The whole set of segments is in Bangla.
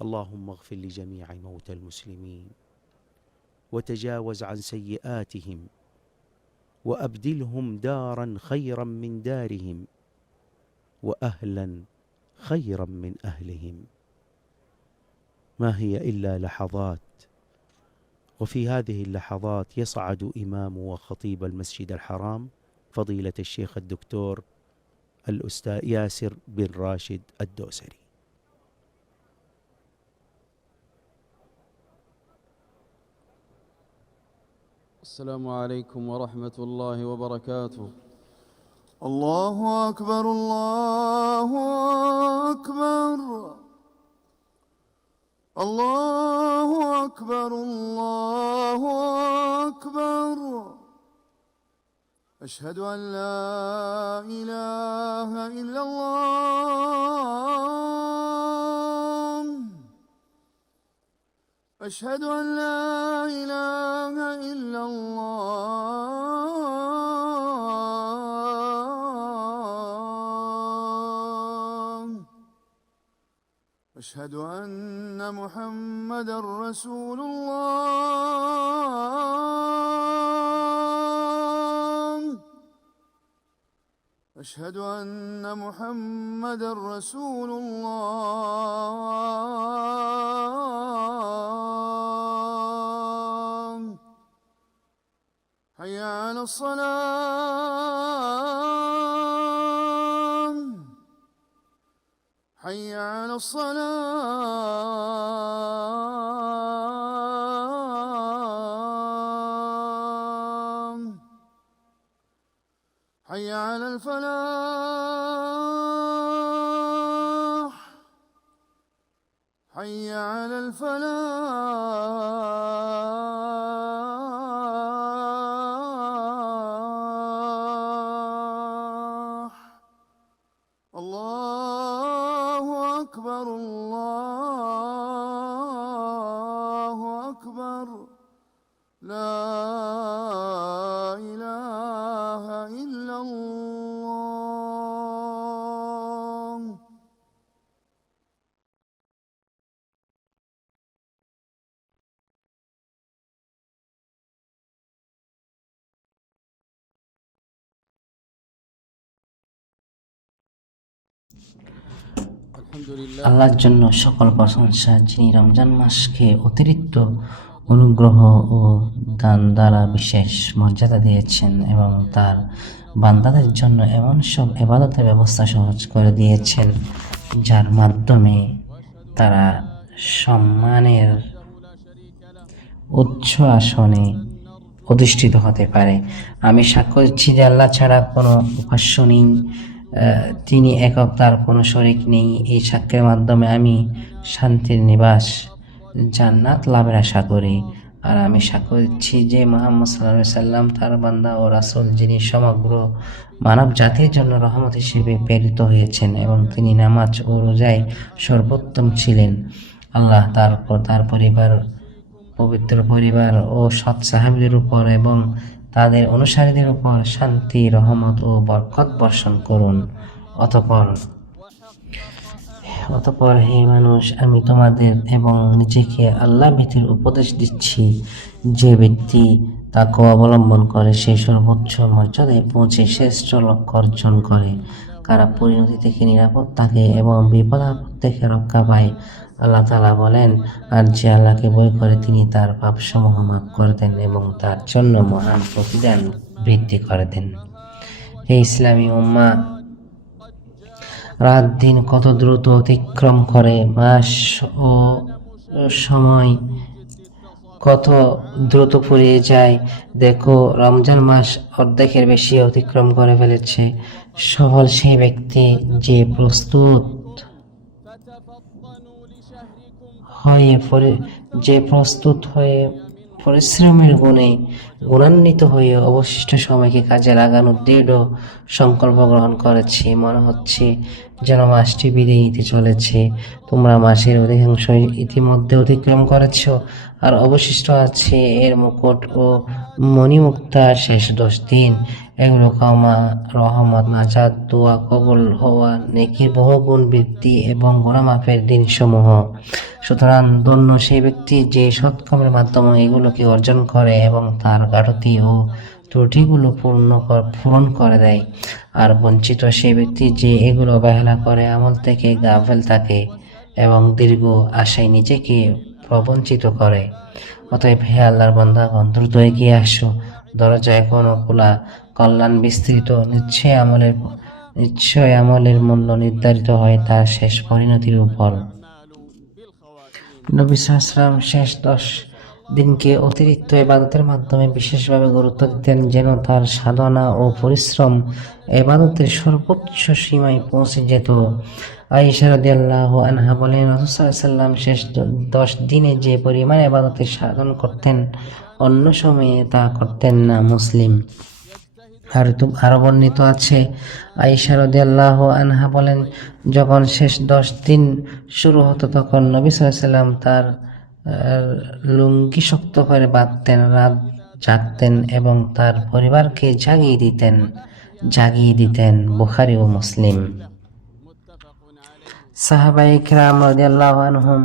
اللهم اغفر لجميع موتى المسلمين وتجاوز عن سيئاتهم وأبدلهم دارا خيرا من دارهم وأهلا خيرا من أهلهم. ما هي إلا لحظات، وفي هذه اللحظات يصعد إمام وخطيب المسجد الحرام فضيلة الشيخ الدكتور الأستاذ ياسر بن راشد الدوسري. السلام عليكم ورحمة الله وبركاته. الله أكبر الله أكبر الله أكبر الله أكبر. أشهد أن لا إله إلا الله. أشهد أن لا إله إلا الله. أشهد أن محمدًا رسول الله. أشهد أن محمدًا رسول الله. حي على الصلاة. حي على الصلاة. حي على الفلاح. حي على الفلاح. الله أكبر الله أكبر. لا إله إلا الله. আল্লাহর জন্য সকল প্রশংসা, যিনি রমজান মাসকে অতিরিক্ত অনুগ্রহ ও দান দ্বারা বিশেষ মর্যাদা দিয়েছেন এবং তার বান্দাদের জন্য এমন সব ইবাদতের ব্যবস্থা সহজ করে দিয়েছেন যার মাধ্যমে তারা সম্মানের উচ্চ আসনে অধিষ্ঠিত হতে পারে। আমি সাক্ষ্য দিচ্ছি যে আল্লাহ ছাড়া কোনো উপাস্য নেই, তিনি একক, তার কোনো শরিক নেই। এই সাক্ষ্যের মাধ্যমে আমি শান্তির নিবাস জান্নাত লাভের আশা করি। আর আমি সাক্ষ্য দিচ্ছি যে মুহাম্মদ সাল্লাল্লাহু আলাইহি সাল্লাম তার বান্দা ও রাসূল, যিনি সমগ্র মানব জাতির জন্য রহমত হিসেবে প্রেরিত হয়েছেন এবং তিনি নামাজ ও রোজায় সর্বোত্তম ছিলেন। আল্লাহ তার পরিবার, পবিত্র পরিবার ও সৎ সাহাবীদের উপর এবং তাদের অনুসারীদের উপর শান্তি, রহমত ও বরকত বর্ষণ করুন। অতঃপর হে মানুষ, আমি তোমাদের এবং নিজেকে আল্লাহ ভীতির উপদেশ দিচ্ছি। যে ব্যক্তি তাকওয়া অবলম্বন করে সে সর্বোচ্চ মর্যাদায় পৌঁছে শ্রেষ্ঠ লক্ষ্য অর্জন করে। কারা পরিণতি থেকে নিরাপদ থাকে এবং বিপদ আপদ থেকে রক্ষা পায়। আল্লাহ তাআলা বলেন, আর যে আল্লাহকে ভয় করে তিনি তার পাপসমূহ মাফ করে দেন এবং তার জন্য মহান প্রতিদান বৃদ্ধি করে দেন। হে ইসলামী উম্মাহ, রাত দিন কত দ্রুত অতিক্রম করে, মাস ও সময় কত দ্রুত ফুরিয়ে যায়। দেখো, রমজান মাস অর্ধেকের বেশি অতিক্রম করে ফেলেছে। সফল সেই ব্যক্তি যে প্রস্তুত হয়ে পরিশ্রমের গুণে গুণান্বিত হয়ে অবশিষ্ট সময়কে কাজে লাগানোর দৃঢ় সংকল্প গ্রহণ করেছে। মনে হচ্ছে যেন মাসটি বিদায় নিতে চলেছে। তোমরা মাসের অধিকাংশই ইতিমধ্যে অতিক্রম করেছ, আর অবশিষ্ট আছে এর মুকুট ও মণিমুক্তা শেষ 10 দিন। এগুলো ক্ষমা, রহমত, নাজাত, দোয়া কবুল হওয়া, নেকির বহুগুণ বৃদ্ধি এবং গুনাহ মাফের দিনসমূহ। সুতরাং ধন্য সেই ব্যক্তি যে সৎকর্মের মাধ্যমে এগুলোকে অর্জন করে এবং তার ঘাটতি ও ত্রুটিগুলো পূরণ করে দেয়। আর বঞ্চিত সেই ব্যক্তি যে এগুলো অবহেলা করে, আমল থেকে গাফেল থাকে এবং দীর্ঘ আশায় নিজেকে প্রবঞ্চিত করে। অতএব হে আল্লাহর বান্দাগণ, দ্রুত এগিয়ে আসো, দরজা এখনো খোলা, কল্যাণ বিস্তৃত। নিশ্চয় আমলের মূল্য নির্ধারিত হয় তার শেষ পরিণতির উপর। নবী সাল্লাল্লাহু আলাইহি ওয়াসাল্লাম শেষ 10 দিনকে অতিরিক্ত ইবাদতের মাধ্যমে বিশেষভাবে গুরুত্ব দিতেন, যেন তার সাধনা ও পরিশ্রম ইবাদতের সর্বোচ্চ সীমায় পৌঁছে যেত। আয়েশা রাদিয়াল্লাহু আনহা বলেন, রাসূল সাল্লাল্লাহু আলাইহি ওয়াসাল্লাম শেষ 10 দিনে যে পরিমাণ ইবাদতের সাধন করতেন, অন্য সময়ে তা করতেন না। মুসলিম। আরো বর্ণিত আছে, আয়েশা রাদিয়াল্লাহু আনহা বলেন, যখন শেষ 10 দিন শুরু হতো তখন নবী সাল্লাল্লাহু আলাইহি ওয়াসাল্লাম তার লুঙ্গি শক্ত করে বাঁধতেন, রাত জাগতেন এবং তার পরিবারকে জাগিয়ে দিতেন। বুখারী ও মুসলিম। সাহাবায়ে কিরাম রাদিয়াল্লাহু আনহুম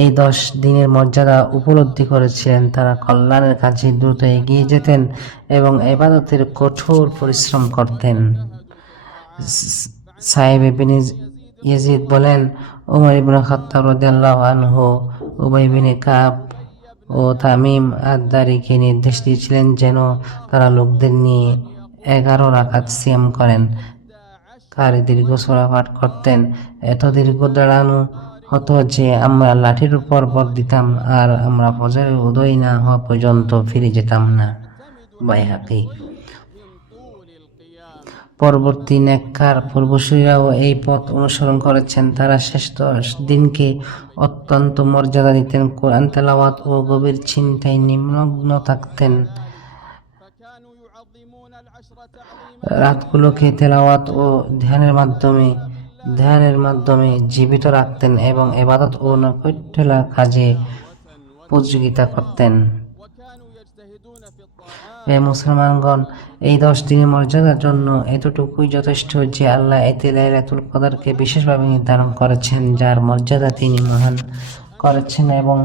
এই 10 দিনের মর্যাদা উপলব্ধি করেছিলেন। তারা কল্যাণের কাজে দ্রুত এগিয়ে যেতেন এবং ইবাদতের কঠোর পরিশ্রম করতেন। সাহেব ইবনে ইয়াজিদ বলেন, ওমর ইবনে খাত্তাব রাদিয়াল্লাহু আনহু উবাই ইবনে কাব ও তামিম আদ-দারিকে নির্দেশ দিয়েছিলেন যেন তারা লোকদের নিয়ে 11 রাকাত সিয়াম করেন। কারি দীর্ঘ সূরা পাঠ করতেন। এত দীর্ঘ দাঁড়ানো হতো যে আমরা লাঠির উপর ভর দিতাম আর আমরা ফজরের উদয় না হওয়া পর্যন্ত ফিরে যেতাম না। বাইহাকী। পরবর্তী নেককার পূর্বসূরীরাও এই পথ অনুসরণ করেছেন। তারা শেষ 10 দিনকে অত্যন্ত মর্যাদা দিতেন, কোরআন তেলাওয়াত ও গভীর চিন্তায় নিমগ্ন থাকতেন। রাতগুলোকে তেলাওয়াত ও ধ্যানের মাধ্যমে জীবিত রাখতেন এবং ইবাদত ও নৈকট্যের কাজে প্রতিযোগিতা করতেন। হে মুসলমানগণ, এই 10 দিনের মর্যাদার জন্য এতটুকুই যথেষ্ট যে আল্লাহ এতে লাইলাতুল কদরকে বিশেষভাবে নির্ধারণ করেছেন, যার মর্যাদা তিনি মহান করেছেন এবং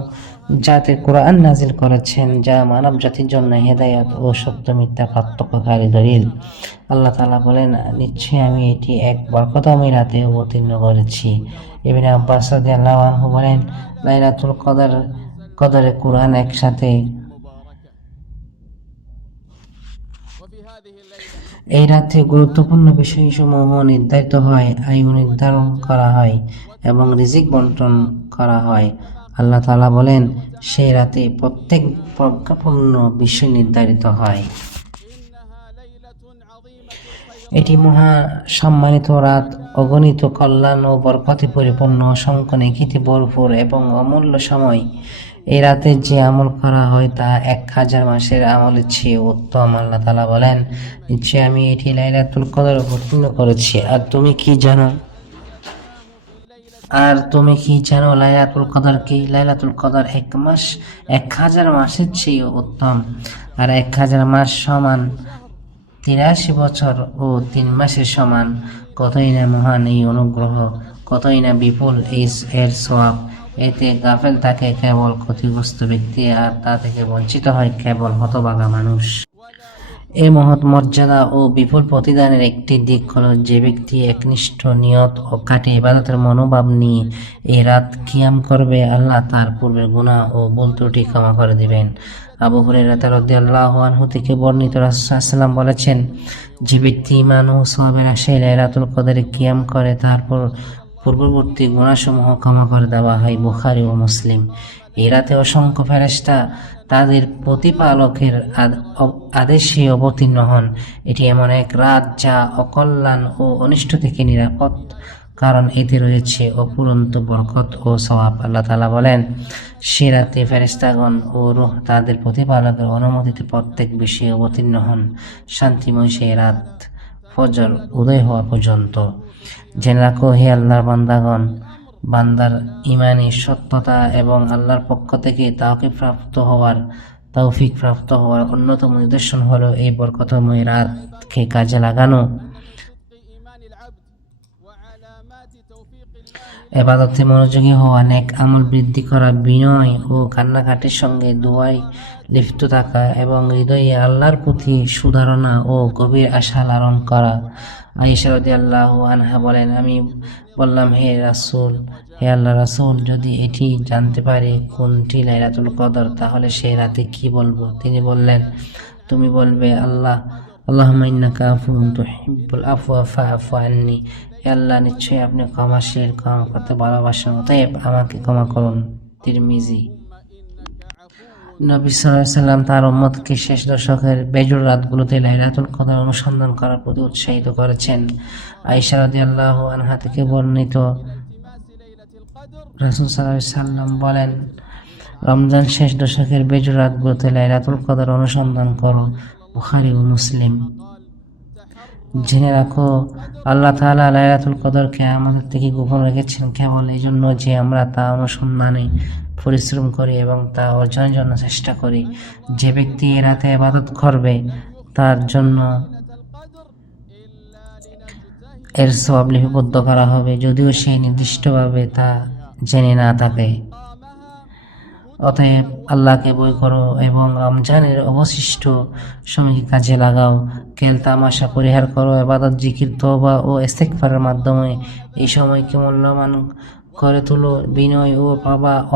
যাতে কোরআন নাজিল করেছেন, যা মানব জাতির জন্য হেদায়েত ও সত্য মিথ্যা পার্থক্যকারী দলিল। আল্লাহ তাআলা বলেন, নিশ্চয়ই আমি এটি এক বরকতময় রাতে অবতীর্ণ করেছি। ইবনে আব্বাস রাদিয়াল্লাহু আনহু বলেন, লাইলাতুল কদরে কোরআন একসাথে এই রাতে গুরুত্বপূর্ণ বিষয়সমূহ নির্ধারিত হয়, আয়ু নির্ধারণ করা হয় এবং রিজিক বন্টন করা হয়। আল্লাহ তাআলা বলেন, সেই রাতে প্রত্যেক প্রজ্ঞাপূর্ণ বিষয় নির্ধারিত হয়। এটি মহা সম্মানিত রাত, অগণিত কল্যাণ ও বরকতে পরিপূর্ণ, অসংখ্য নেকিতে ভরপুর এবং অমূল্য সময়। এই রাতে যে আমল করা হয় তা 1000 মাসের আমলের চেয়ে উত্তম। আল্লাহ তাআলা বলেন, নিশ্চয় আমি এটি লাইলাতুল কদর অবতীর্ণ করেছি। আর তুমি কি জানো লাইলাতুল কদর কি? লাইলাতুল কদর 1000 মাসের চেয়ে উত্তম। আর 1000 মাস সমান 83 বছর ও 3 মাসের সমান। কতই না মহান এই অনুগ্রহ, কতই না বিপুল এর সওয়াব। এতে গাফেল থাকে কেবল ক্ষতিগ্রস্ত ব্যক্তি, আর তা থেকে বঞ্চিত হয় কেবল হতভাগা মানুষ। এই মহৎ মর্যাদা ও বিপুল প্রতিদানের একটি দিক হল, যে ব্যক্তি একনিষ্ঠ নিয়ত ও কাটে ইবাদতের মনোভাব নিয়ে এই রাত কিয়াম করবে, আল্লাহ তার পূর্বের গুনাহ ও ভুল ত্রুটি ক্ষমা করে দিবেন। আবু হুরায়রা রাদিয়াল্লাহু আনহু থেকে বর্ণিত, রাসূল সাল্লাল্লাহু আলাইহি ওয়াসাল্লাম বলেছেন, যে ব্যক্তি ঈমান ও সওয়াবের আশায় লাইলাতুল কদরে কিয়াম করে, তারপর পূর্ববর্তী গুনাহসমূহ ক্ষমা করে দেওয়া হয়। বুখারী ও মুসলিম। এই রাতে অসংখ্য ফেরেশতা তাদের প্রতিপালকের আদেশে অবতীর্ণ হন। এটি এমন এক রাত যা অকল্যাণ ও অনিষ্ট থেকে নিরাপদ, কারণ এতে রয়েছে অফুরন্ত বরকত ও সওয়াব। আল্লাহ তাআলা বলেন, সে রাতে ফেরেশতাগণ ও রূহ তাদের প্রতিপালকের অনুমতিতে প্রত্যেক বিষয়ে অবতীর্ণ হন। শান্তিময় সেই রাত ফজর উদয় হওয়া পর্যন্ত। জেনে রাখো হে আল্লাহর বান্দাগণ, বান্দার ঈমানী সত্যতা এবং আল্লাহর পক্ষ থেকে তৌফিক প্রাপ্ত হওয়ার অন্যতম নিদর্শন হলো এই বরকতময় রাতকে কাজে লাগানো। এবাদতে মনোযোগী হওয়া, নেক আমল বৃদ্ধি করা, বিনয় ও কান্নাকাটির সঙ্গে দোয়ায় লিপ্ত থাকা এবং হৃদয়ে আল্লাহর প্রতি সুধারণা ও গভীর আশা লালন করা। আয়েশা রাদিয়াল্লাহু আনহা বলেন, আমি বললাম, হে আল্লাহ রাসূল, যদি এটি জানতে পারি কোনটি লাইলাতুল কদর, তাহলে সেই রাতে কি বলবো? তিনি বললেন, তুমি বলবে, আল্লাহুম্মা ইন্নাকা আফুউন তুহিব্বুল আফওয়া ফা'ফু আন্নী। হে আল্লাহ, নিশ্চয়ই আপনি ক্ষমাশীল, ক্ষমা করতে ভালোবাসেন, অতএব আমাকে ক্ষমা করুন। তিরমিজি। নবী সাল্লাল্লাহু আলাইহি ওয়াসাল্লাম তার উম্মতকে শেষ দশকের বেজোড় রাতগুলোতে লাইলাতুল কদর অনুসন্ধান করার প্রতি উৎসাহিত করেছেন। আয়েশা রাদিয়াল্লাহু আনহা থেকে বর্ণিত, রাসূল সাল্লাল্লাহু আলাইহি ওয়াসাল্লাম বলেন, রমজান শেষ দশকের বেজোড় রাতগুলোতে লাইলাতুল কদর অনুসন্ধান করো। বুখারী ও মুসলিম। জেনে রাখো, আল্লাহ তাআলা লাইলাতুল কদরকে আমাদের থেকে গোপন রেখেছেন কেবল এই জন্য যে আমরা তা অনুসন্ধানে পরিশ্রম করি এবং তা অর্জনের জন্য চেষ্টা করি। যে ব্যক্তি এ রাতে ইবাদত করবে তার জন্য এর সওয়াব লিপিবদ্ধ করা হবে, যদিও সে নির্দিষ্টভাবে তা জেনে না থাকে। অতএব আল্লাহকে ভয় করো এবং রমজানের অবশিষ্ট সময়কে কাজে লাগাও। খেল তামাশা পরিহার করো, ইবাদত, জিকির, তওবা ও ইস্তিগফারের মাধ্যমে এই সময়কে মূল্যবান করে তোলো। বিনয় ও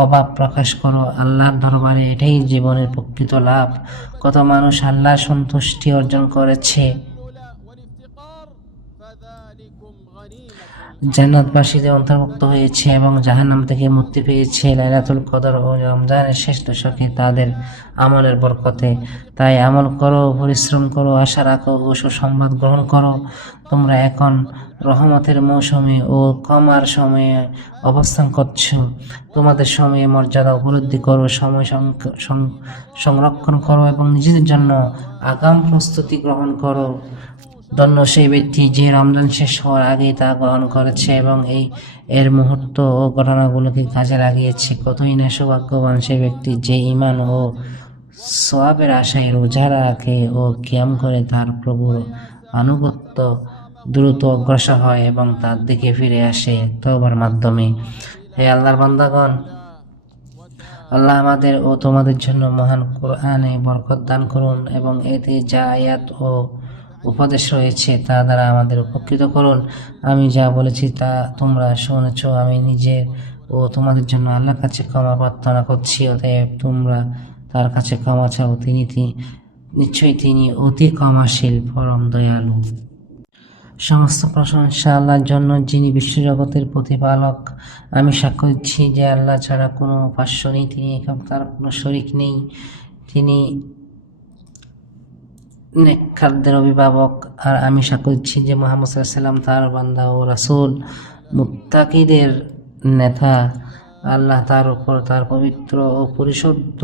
অভাব প্রকাশ করো। আল্লাহর দরবারে এটাই জীবনের প্রকৃত লাভ। কত মানুষ আল্লাহর সন্তুষ্টি অর্জন করেছে, জান্নাতবাসীদের অন্তর্ভুক্ত হয়েছে এবং জাহান্নাম থেকে মুক্তি পেয়েছে লাইলাতুল কদর ও রমজানের শেষ দশকে তাদের আমলের বরকতে। তাই আমল করো, পরিশ্রম করো, আশা রাখো ও সুসংবাদ গ্রহণ করো। তোমরা এখন রহমতের মৌসুমে ও ক্ষমার সময়ে অবস্থান করছো। তোমাদের সময়ে মর্যাদা উপলব্ধি করো, সময় সংরক্ষণ করো এবং নিজেদের জন্য আগাম প্রস্তুতি গ্রহণ করো। ধন্য সেই ব্যক্তি যে রমজান শেষ হওয়ার আগেই তা গ্রহণ করেছে এবং এর মুহূর্ত ও ঘটনাগুলোকে কাজে লাগিয়েছে। কতই না সৌভাগ্যবান সেই ব্যক্তি যে ঈমান ও সওয়াবের আশায় রোজা রাখে ও কিয়াম করে তার প্রভুর আনুগত্য দ্রুত অগ্রসর হয় এবং তার দিকে ফিরে আসে তওবার মাধ্যমে। হে আল্লাহর বান্দাগণ, আল্লাহ আমাদের ও তোমাদের জন্য মহান কোরআনে বরকত দান করুন এবং এতে যা আয়াত ও উপদেশ রয়েছে তা দ্বারা আমাদের উপকৃত করুন। আমি যা বলেছি তা তোমরা শুনেছ। আমি নিজের ও তোমাদের জন্য আল্লাহর কাছে ক্ষমা প্রার্থনা করছি, অতএব তোমরা তার কাছে ক্ষমা চাও। নিশ্চয়ই তিনি অতি ক্ষমাশীল, পরম দয়ালু। সমস্ত প্রশংসা আল্লাহর জন্য, যিনি বিশ্বজগতের প্রতিপালক। আমি সাক্ষ্য দিচ্ছি যে আল্লাহ ছাড়া কোনো উপাস্য নেই, তিনি একক, তার কোনো শরীক নেই। তিনি নেককারদের অভিভাবক। আর আমি সাক্ষ্য দিচ্ছি যে মুহাম্মদ সাল্লাল্লাহু আলাইহি ওয়াসাল্লাম তার বান্দা ও রাসূল, মুত্তাকিদের নেতা। আল্লাহ তার উপর, তার পবিত্র ও পরিশুদ্ধ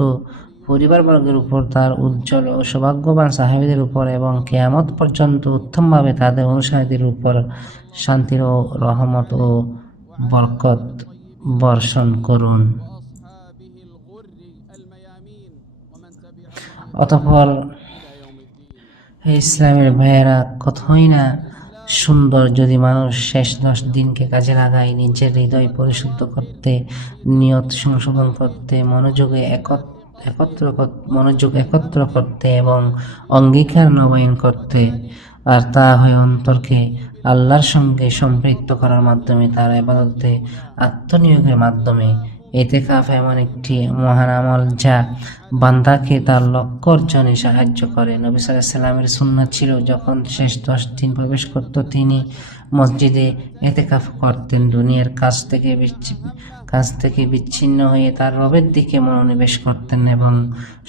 পরিবারবর্গের উপর, তার উজ্জ্বল ও সৌভাগ্যবান সাহাবীদের উপর এবং কিয়ামত পর্যন্ত উত্তমভাবে তাদের অনুসারীদের উপর শান্তির ও রহমত ও বরকত বর্ষণ করুন। অতঃপর হে ইসলামের ভাইয়েরা, কতই না সুন্দর যদি মানুষ শেষ 10 দিনকে কাজে লাগায় নিজের হৃদয় পরিশুদ্ধ করতে, নিয়ত সংশোধন করতে, মনোযোগ একত্র করতে এবং অঙ্গীকার নবায়ন করতে, আর তা হয় অন্তরকে আল্লাহর সঙ্গে সম্পৃক্ত করার মাধ্যমে, তার ইবাদতে আত্মনিয়োগের মাধ্যমে। ইতিকাফ এমন একটি মহান আমল যা বান্দাকে তার লক্ষ্য অর্জনে সাহায্য করে। নবী সাল্লাল্লাহু আলাইহি ওয়াসাল্লামের সুন্নাত ছিল, যখন শেষ 10 দিন প্রবেশ করত তিনি মসজিদে ইতিকাফ করতেন, দুনিয়ার কাজ থেকে বিচ্ছিন্ন হয়ে তার রবের দিকে মনোনিবেশ করতেন এবং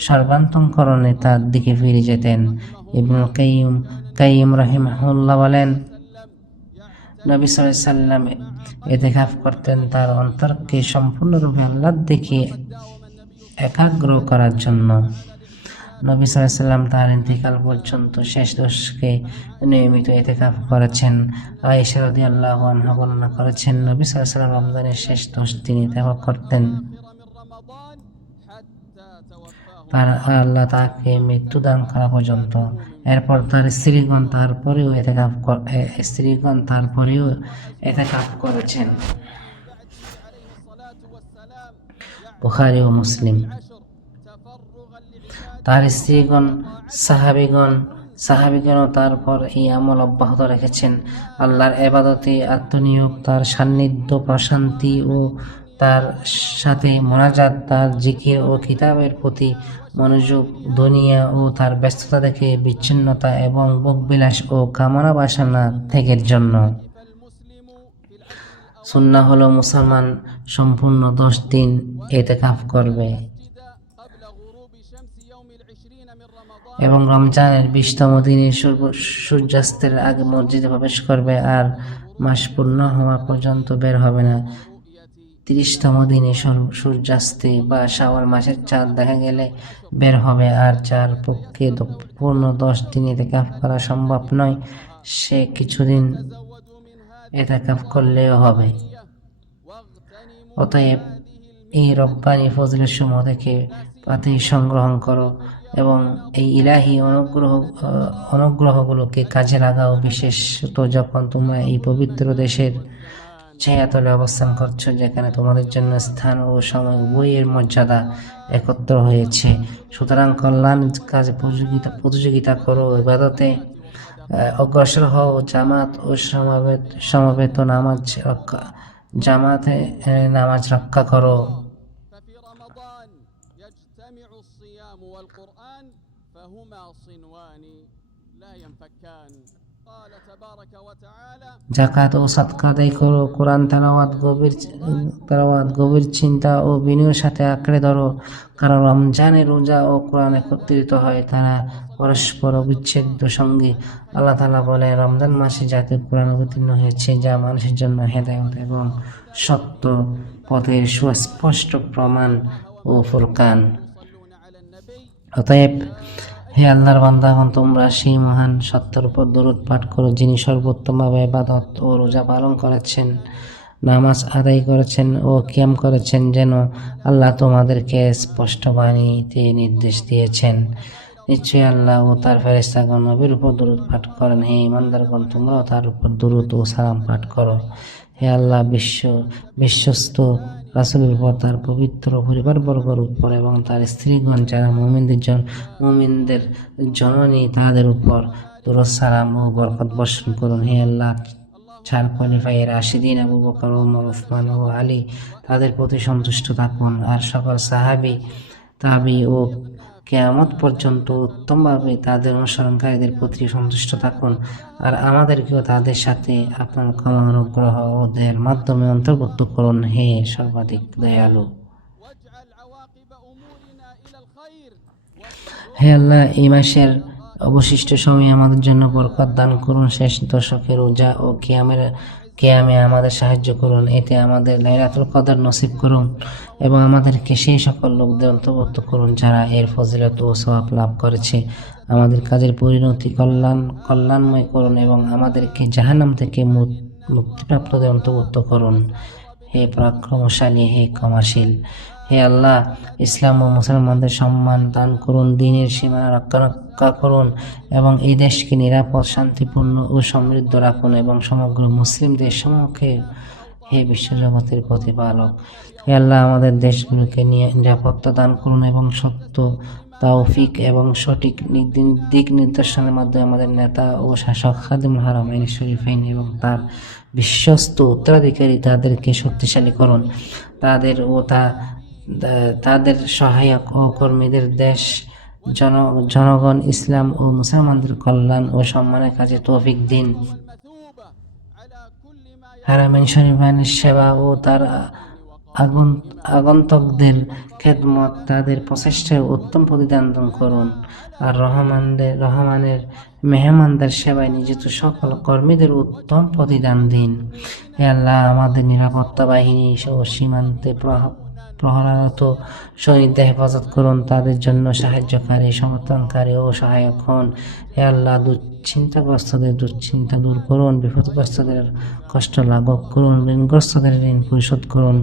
সর্বান্তঃকরণে তার দিকে ফিরে যেতেন। ইবনুল কাইয়্যিম রাহিমাহুল্লাহ বলেন, নবী সাল্লাল্লাহু আলাইহি ওয়াসাল্লাম ইতিকাফ করতেন তার অন্তরকে সম্পূর্ণরূপে আল্লাহর দিকে একাগ্র করার জন্য। নবী সাল্লাল্লাহু আলাইহি ওয়াসাল্লাম তার ইন্তিকাল পর্যন্ত শেষ দশকে নিয়মিত ইতিকাফ করেছেন। আয়েশা রাদিয়াল্লাহু আনহা বর্ণনা করেছেন, নবী সাল্লাল্লাহু আলাইহি ওয়াসাল্লাম রমজানের শেষ 10 দিন ইতিকাফ করতেন। তার আল্লাহ তাকে মৃত্যু দান করা পর্যন্ত। এরপর তার স্ত্রীগণ তারপরেও ইতিকাফ করেছেন। বুখারী ও মুসলিম। তার স্ত্রীগণ, সাহাবীগণও তারপর এই আমল অব্যাহত রেখেছেন। আল্লাহর ইবাদতে আত্মনিয়োগ, তার সান্নিধ্য, প্রশান্তি ও তার সাথে মোনাজাত, তার জিকির ও কিতাবের প্রতি মনোযোগ, দুনিয়া ও তার ব্যস্ততা থেকে বিচ্ছিন্নতা এবং ভোগবিলাস ও কামনা বাসনা ত্যাগের জন্য। সুন্নাহ হলো মুসলমান সম্পূর্ণ 10 দিন ইতিকাফ করবে এবং রমজানের 20তম দিনে সূর্যাস্তের আগে মসজিদে প্রবেশ করবে আর মাস পূর্ণ হওয়া পর্যন্ত বের হবে না। 30তম দিনে সূর্যাস্তে বা শাওয়াল মাসের চাঁদ দেখা গেলে বের হবে। আর যার পক্ষে পূর্ণ 10 দিন ইতিকাফ করা সম্ভব নয়, সে কিছুদিন ইতিকাফ করলেও হবে। অতএব এই রব্বানি ফজিলত সমূহ থেকে পাতি সংগ্রহ করো এবং এই ইলাহি অনুগ্রহগুলোকে কাজে লাগাও, বিশেষত যখন তোমরা এই পবিত্র দেশের ছায়াতলে অবস্থান করছো, যেখানে তোমাদের জন্য স্থান ও সময় উভয়ের মর্যাদা একত্র হয়েছে। সুতরাং কল্যাণ কাজে প্রতিযোগিতা করো, ইবাদতে অগ্রসর হও, জামাতে নামাজ রক্ষা করো। ففي رمضان يجتمع الصيام والقرآن فهما صنوان لا ينفكان قال تبارك وتعالى যাকাত ও সাদকা আদায় করো, কোরআন তেলাওয়াত গভীর চিন্তা ও বিনয়ের সাথে আঁকড়ে ধরো, কারণ রমজানে রোজা ও কোরআন একত্রিত হয়, তারা পরস্পর অবিচ্ছেদ্য সঙ্গী। আল্লাহ তাআলা বলেন, রমজান মাসে জাতীয় কোরআন অবতীর্ণ হয়েছে, যা মানুষের জন্য হেদায়েত এবং সত্য পথের সুস্পষ্ট প্রমাণ ও ফুরকান। অতএব হে আল্লাহর বান্দাগণ, তোমরা সেই মহান সত্যের উপর দরুদ পাঠ করো, যিনি সর্বোত্তমভাবে ইবাদত ও রোজা পালন করেছেন, নামাজ আদায় করেছেন ও কিয়াম করেছেন, যেন আল্লাহ তোমাদেরকে স্পষ্ট বাণীতে নির্দেশ দিয়েছেন। নিশ্চয়ই আল্লাহ ও তার ফেরেশতাগণ নবীর উপর দরুদ পাঠ করেন। হে ঈমানদারগণ, তোমরাও তার উপর দরুদ ও সালাম পাঠ করো। হে আল্লাহ বিশ্বস্ত রাসূলের উপর, তার পবিত্র পরিবারবর্গের উপর এবং তার স্ত্রীগণ যারা মুমিনদের জননী, তাদের উপর দরুদ সালাম ও বরকত বর্ষণ করুন। হে আল্লাহ, 4 খলিফায়ে রাশিদিন আবু বকর, ওমর, ওসমান ও আলী, তাদের প্রতি সন্তুষ্ট থাকুন। আর সকল সাহাবী, তাবী ও কিয়ামত পর্যন্ত উত্তমভাবে তাদের অনুসরণকারীদের প্রতি সন্তুষ্ট থাকুন। আর আমাদেরকেও তাদের সাথে আপনার ক্ষমা, অনুগ্রহ ও দয়ার মাধ্যমে অন্তর্ভুক্ত করুন, হে সর্বাধিক দয়ালু। واجعل عواقب أمورنا إلى الخير হে আল্লাহ, এই মাসের অবশিষ্ট সময় আমাদের জন্য বরকত দান করুন। শেষ দশকে রোজা ও কিয়ামে আমাদের সাহায্য করুন। এতে আমাদের লাইলাতুল কদর নসিব করুন এবং আমাদেরকে সেই সকল লোকদের অন্তর্ভুক্ত করুন যারা এর ফজিলত ও সওয়াব লাভ করেছে। আমাদের কাজের পরিণতি কল্যাণময় করুন এবং আমাদেরকে জাহান্নাম থেকে মুক্তিপ্রাপ্তদের অন্তর্ভুক্ত করুন। হে পরাক্রমশালী, হে ক্ষমাশীল। হে আল্লাহ, ইসলাম ও মুসলমানদের সম্মান দান করুন, দ্বীনের সীমানা রক্ষা করুন এবং এই দেশকে নিরাপদ, শান্তিপূর্ণ ও সমৃদ্ধ রাখুন এবং সমগ্র মুসলিম দেশসমূহকে হে বিশ্বজগতের প্রতিপালক। হে আল্লাহ, আমাদের দেশগুলোকে নিরাপত্তা দান করুন এবং সত্য, তৌফিক এবং সঠিক দিক নির্দেশনের মাধ্যমে আমাদের নেতা ও শাসক খাদিমুল হারামাইন শরীফাইন এবং তার বিশ্বস্ত উত্তরাধিকারী তাদেরকে শক্তিশালী করুন। তাদের সহায়ক ও কর্মীদের দেশ, জনগণ, ইসলাম ও মুসলমানদের কল্যাণ ও সম্মানের কাজে তৌফিক দিন। والمثوبة على كل ما হারামাইন শরীফাইনের সেবা ও তার আগন্তকদের খেদমত, তাদের প্রচেষ্টায় উত্তম প্রতিদান দান করুন। আর রহমানের মেহমানদের সেবায় নিয়োজিত সকল কর্মীদের উত্তম প্রতিদান দিন। হে আল্লাহ, আমাদের নিরাপত্তা বাহিনী ও সীমান্তে প্রহরারত সৈনিকদের হেফাজত করুন, তাদের জন্য সাহায্যকারী, সমর্থনকারী ও সহায়ক হন। হে আল্লাহ, দুশ্চিন্তাগ্রস্তদের দুশ্চিন্তা দূর করুন, বিপদগ্রস্তদের কষ্ট লাঘব করুন, ঋণগ্রস্তদের ঋণ পরিশোধ করুন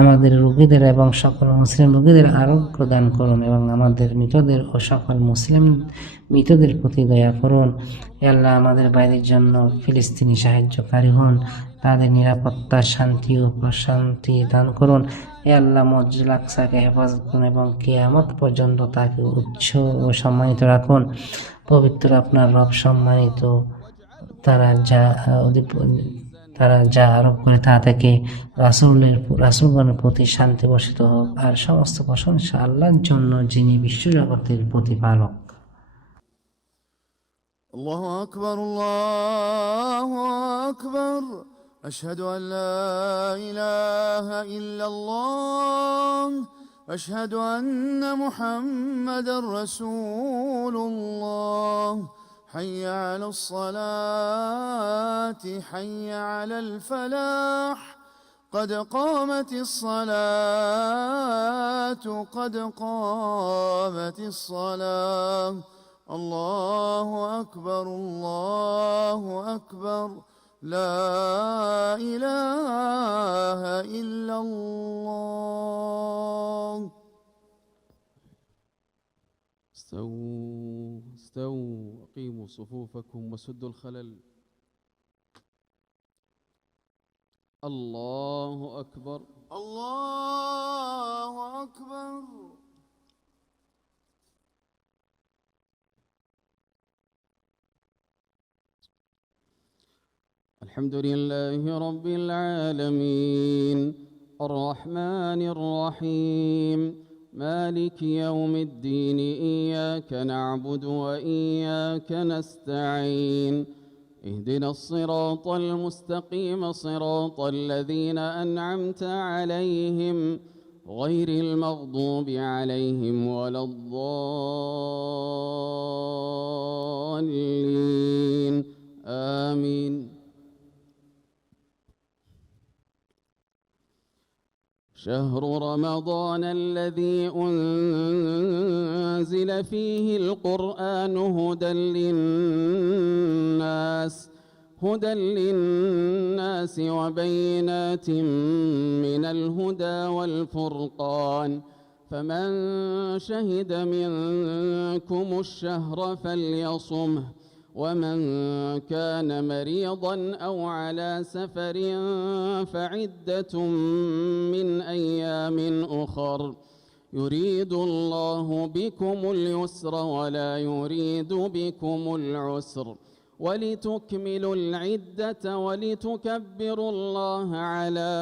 আমাদের রোগীদের এবং সকল মুসলিম রোগীদের আরোগ্য দান করুন এবং আমাদের মৃতদের ও সকল মুসলিম মৃতদের প্রতি দয়া করুন। হে আল্লাহ, আমাদের বাইরের জন্য ফিলিস্তিনি সাহায্যকারী হন, তাদের নিরাপত্তা, শান্তি ও প্রশান্তি দান করুন। হে আল্লাহ, মসজিদ আকসাকে হেফাজত করুন এবং কিয়ামত পর্যন্ত তাকে উচ্চ ও সম্মানিত রাখুন। পবিত্র আপনার রব সম্মানিত, তারা যা আরোপ করে তা থেকে রাসূলগণের প্রতি শান্তি বর্ষিত হোক। আর সমস্ত প্রশংসা আল্লাহর জন্য, যিনি বিশ্বজগতের প্রতিপালক। الله أكبر الله أكبر أشهد أن لا إله إلا الله أشهد أن محمدا رسول الله حي على الصلاة حي على الفلاح قد قامت الصلاة قد قامت الصلاة الله أكبر لا إله إلا الله. استووا أقيموا صفوفكم وسدوا الخلل. الله أكبر الله أكبر. الحمد لله رب العالمين الرحمن الرحيم مالك يوم الدين إياك نعبد وإياك نستعين اهدنا الصراط المستقيم صراط الذين أنعمت عليهم غير المغضوب عليهم ولا الضالين آمين. شهر رمضان الذي أنزل فيه القرآن هدى للناس وبينات من الهدى والفرقان فمن شهد منكم الشهر فليصمه ومن كان مريضا أو على سفر فعدة من أيام أخر يريد الله بكم اليسر ولا يريد بكم العسر ولتكملوا العدة ولتكبروا الله على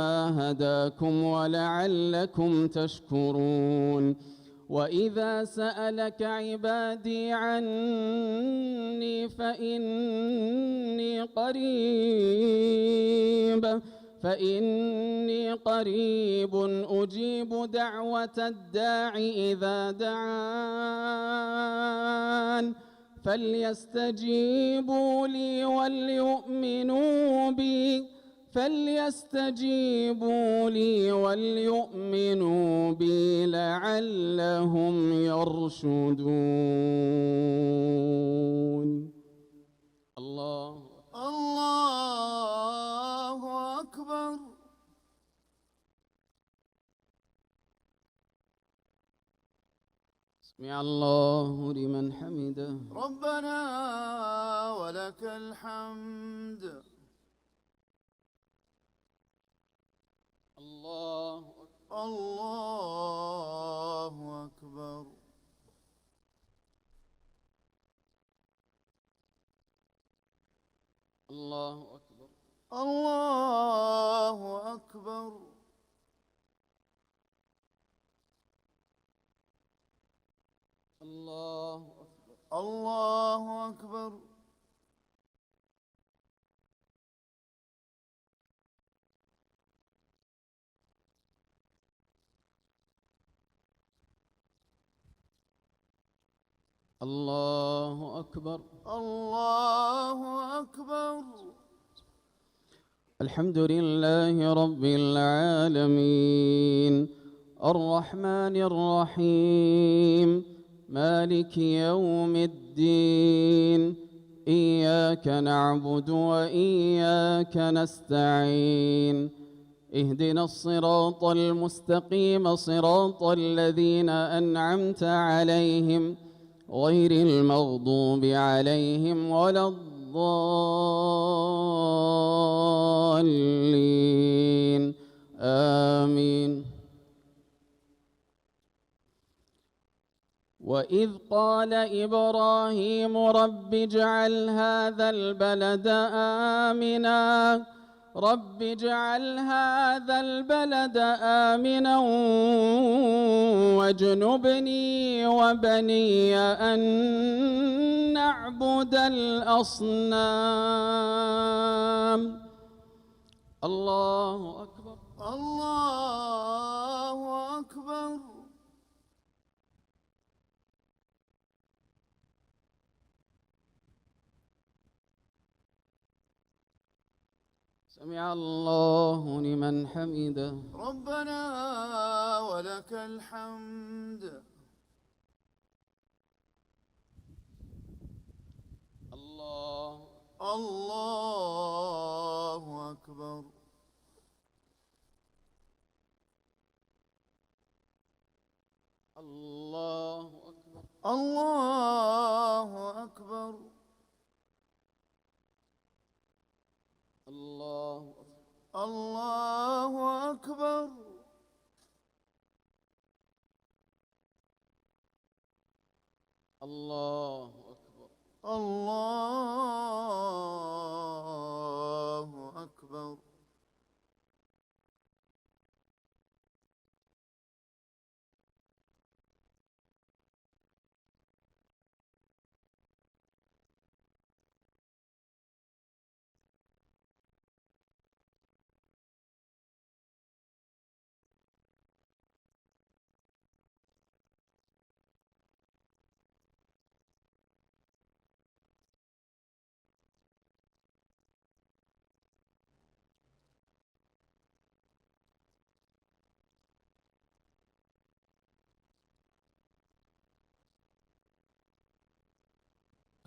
ما هداكم ولعلكم تشكرون. وإذا سألك عبادي عني فإني قريب أجيب دعوة الداع إذا دعان فليستجيبوا لي وليؤمنوا بي لعلهم يرشدون. الله أكبر. سمع الله لمن حمده ربنا ولك الحمد. الله أكبر. الله أكبر. الله أكبر. الله أكبر. الله أكبر. الله أكبر. الله أكبر. الحمد لله رب العالمين الرحمن الرحيم مالك يوم الدين إياك نعبد وإياك نستعين اهدنا الصراط المستقيم صراط الذين أنعمت عليهم غير المغضوب عليهم ولا الضالين آمين. وإذ قال إبراهيم رب اجعل هذا البلد آمنا واجنبني وبني أن نعبد الأصنام. الله أكبر. الله أكبر. سمع الله لمن حمده. ربنا ولك الحمد. الله أكبر. الله أكبر. الله أكبر. الله أكبر. الله أكبر. الله أكبر.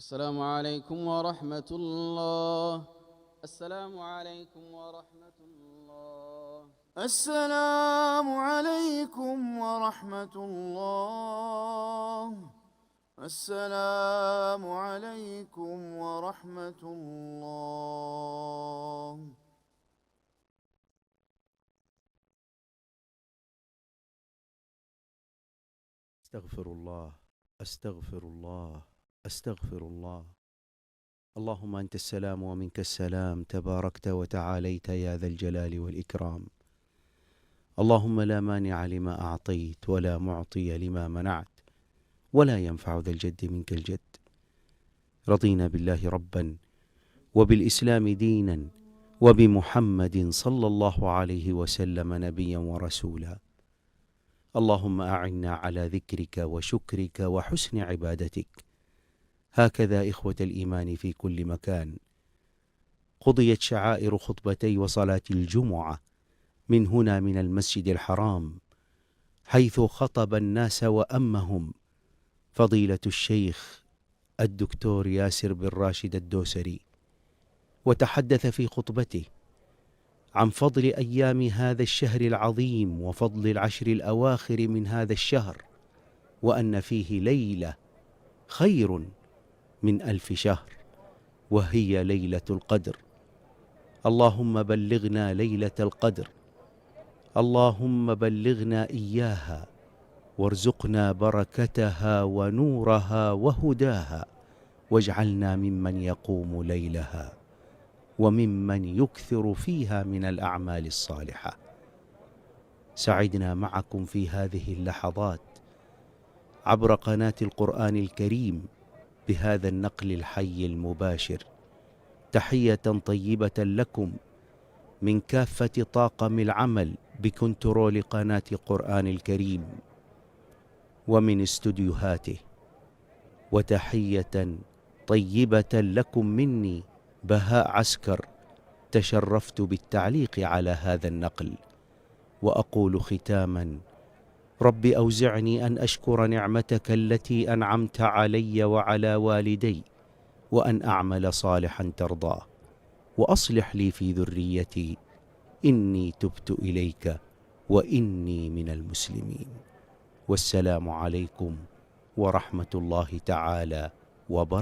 السلام عليكم ورحمة الله. السلام عليكم ورحمة الله. السلام عليكم ورحمة الله. السلام عليكم ورحمة الله. استغفر الله، استغفر الله، استغفر الله. اللهم أنت السلام ومنك السلام، تباركت وتعاليت يا ذا الجلال والإكرام. اللهم لا مانع لما أعطيت ولا معطي لما منعت ولا ينفع ذا الجد منك الجد. رضينا بالله ربا وبالإسلام دينا وبمحمد صلى الله عليه وسلم نبيا ورسولا. اللهم أعنا على ذكرك وشكرك وحسن عبادتك. هكذا إخوة الإيمان في كل مكان قضيت شعائر خطبتي وصلاة الجمعة من هنا من المسجد الحرام، حيث خطب الناس وأمهم فضيلة الشيخ الدكتور ياسر بن راشد الدوسري، وتحدث في خطبته عن فضل أيام هذا الشهر العظيم وفضل العشر الأواخر من هذا الشهر، وأن فيه ليلة خير من 1000 شهر، وهي ليلة القدر. اللهم بلغنا ليلة القدر، اللهم بلغنا إياها وارزقنا بركتها ونورها وهداها، واجعلنا ممن يقوم ليلها وممن يكثر فيها من الأعمال الصالحة. سعدنا معكم في هذه اللحظات عبر قناة القرآن الكريم بهذا النقل الحي المباشر. تحية طيبة لكم من كافة طاقم العمل بكنترول قناة القرآن الكريم ومن استوديوهاته، وتحية طيبة لكم مني بهاء عسكر، تشرفت بالتعليق على هذا النقل. وأقول ختاما: رب أوزعني أن أشكر نعمتك التي أنعمت علي وعلى والدي، وأن أعمل صالحا ترضاه وأصلح لي في ذريتي إني تبت إليك وإني من المسلمين. والسلام عليكم ورحمة الله تعالى وبركاته.